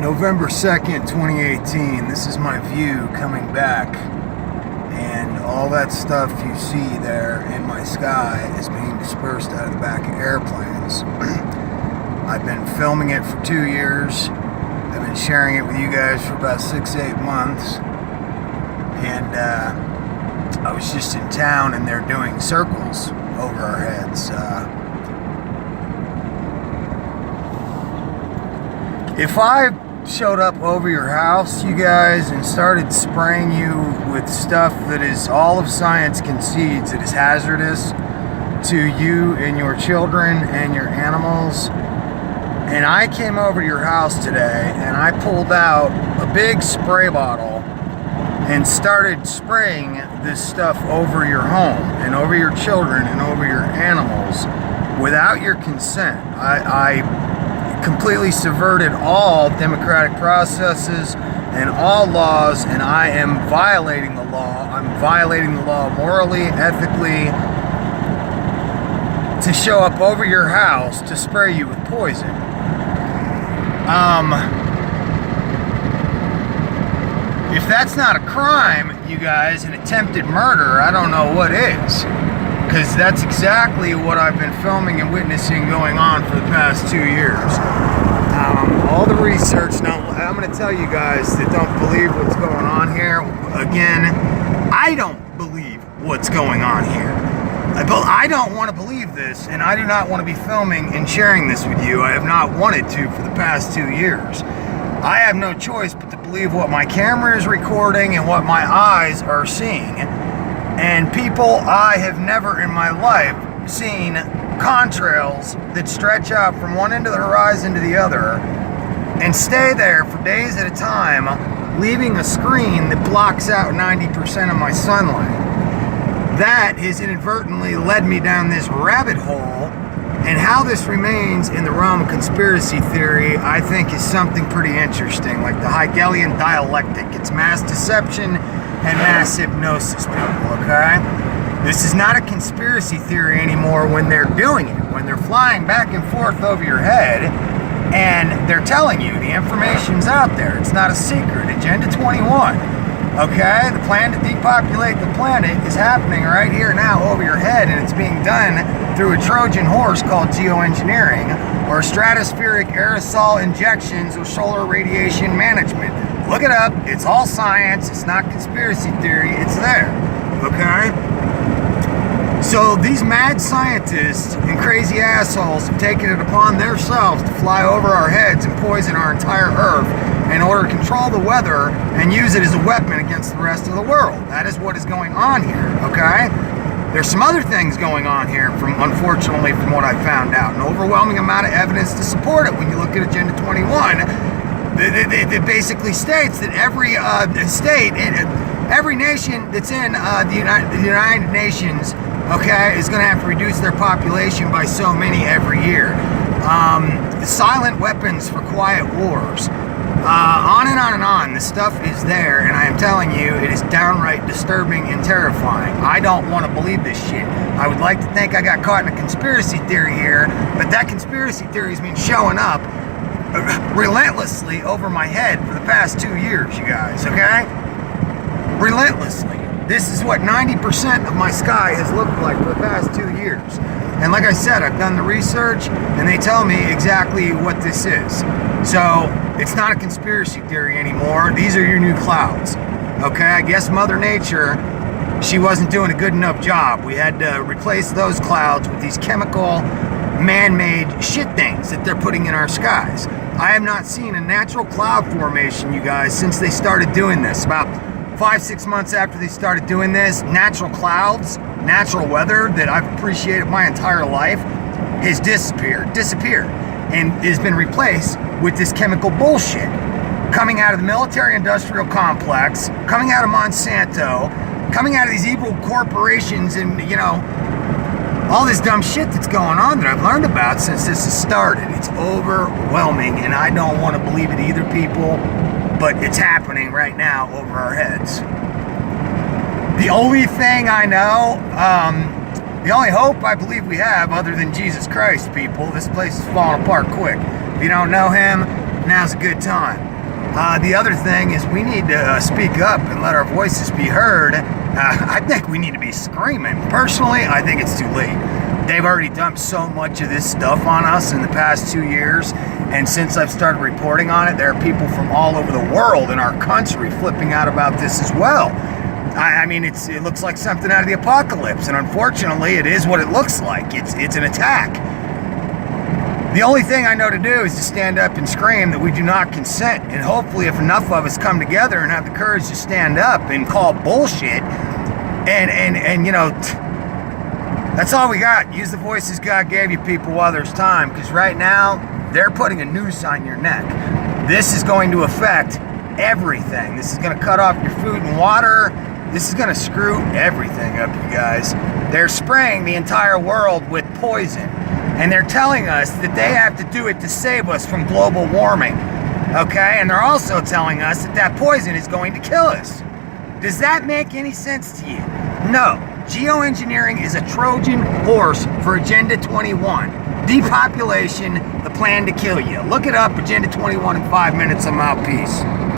November 2nd, 2018. This is my view coming back. And all that stuff you see there in my sky is being dispersed out of the back of airplanes. I've been filming it for 2 years. I've been sharing it with you guys for about 6-8 months. And I was just in town and they're doing circles over our heads. If I showed up over your house, you guys, and started spraying you with stuff that is all of science concedes it is hazardous to you and your children and your animals, and I came over to your house today and I pulled out a big spray bottle and started spraying this stuff over your home and over your children and over your animals without your consent, I completely subverted all democratic processes and all laws, and I am violating the law. I'm violating the law morally, ethically, to show up over your house to spray you with poison. If that's not a crime, you guys, an attempted murder, I don't know what is. Because that's exactly what I've been filming and witnessing going on for the past 2 years. All the research, now I'm going to tell you guys that don't believe what's going on here. Again, I don't believe what's going on here. I don't want to believe this, and I do not want to be filming and sharing this with you. I have not wanted to for the past 2 years. I have no choice but to believe what my camera is recording and what my eyes are seeing. And people, I have never in my life seen contrails that stretch out from one end of the horizon to the other and stay there for days at a time, leaving a screen that blocks out 90% of my sunlight. That has inadvertently led me down this rabbit hole, and how this remains in the realm of conspiracy theory, I think, is something pretty interesting, like the Hegelian dialectic. It's mass deception and mass hypnosis, people, okay? This is not a conspiracy theory anymore when they're doing it, when they're flying back and forth over your head and they're telling you the information's out there. It's not a secret. Agenda 21, okay? The plan to depopulate the planet is happening right here now over your head, and it's being done through a Trojan horse called geoengineering, or stratospheric aerosol injections or solar radiation management. Look it up. It's all science. It's not conspiracy theory. It's there. Okay? So these mad scientists and crazy assholes have taken it upon themselves to fly over our heads and poison our entire Earth in order to control the weather and use it as a weapon against the rest of the world. That is what is going on here. Okay? There's some other things going on here, unfortunately, from what I've found out. An overwhelming amount of evidence to support it when you look at Agenda 21. It basically states that every state, every nation that's in the United Nations, okay, is going to have to reduce their population by so many every year. Silent weapons for quiet wars. On and on and on. The stuff is there, and I am telling you, it is downright disturbing and terrifying. I don't want to believe this shit. I would like to think I got caught in a conspiracy theory here, but that conspiracy theory has been showing up relentlessly over my head for the past 2 years, you guys, okay? Relentlessly. This is what 90% of my sky has looked like for the past 2 years. And like I said, I've done the research, and they tell me exactly what this is. So, it's not a conspiracy theory anymore. These are your new clouds. Okay, I guess Mother Nature, she wasn't doing a good enough job. We had to replace those clouds with these chemical, man-made shit things that they're putting in our skies. I have not seen a natural cloud formation, you guys, since they started doing this. About 5-6 months after they started doing this, natural clouds, natural weather that I've appreciated my entire life has disappeared, and has been replaced with this chemical bullshit coming out of the military-industrial complex, coming out of Monsanto, coming out of these evil corporations, and, you know, all this dumb shit that's going on that I've learned about since this has started. It's overwhelming, and I don't want to believe it either, people, but it's happening right now over our heads. The only thing I know, the only hope I believe we have, other than Jesus Christ, people, this place is falling apart quick. If you don't know him, now's a good time. The other thing is we need to speak up and let our voices be heard. I think we need to be screaming. Personally, I think it's too late. They've already dumped so much of this stuff on us in the past 2 years, and since I've started reporting on it, there are people from all over the world in our country flipping out about this as well. I mean, it looks like something out of the apocalypse, and unfortunately, it is what it looks like. It's an attack. The only thing I know to do is to stand up and scream that we do not consent, and hopefully if enough of us come together and have the courage to stand up and call bullshit, and you know, that's all we got. Use the voices God gave you, people, while there's time, because right now, they're putting a noose on your neck. This is going to affect everything. This is going to cut off your food and water. This is going to screw everything up, you guys. They're spraying the entire world with poison. And they're telling us that they have to do it to save us from global warming. Okay? And they're also telling us that that poison is going to kill us. Does that make any sense to you? No. Geoengineering is a Trojan horse for Agenda 21. Depopulation, the plan to kill you. Look it up, Agenda 21 in 5 minutes. I'm out. Peace.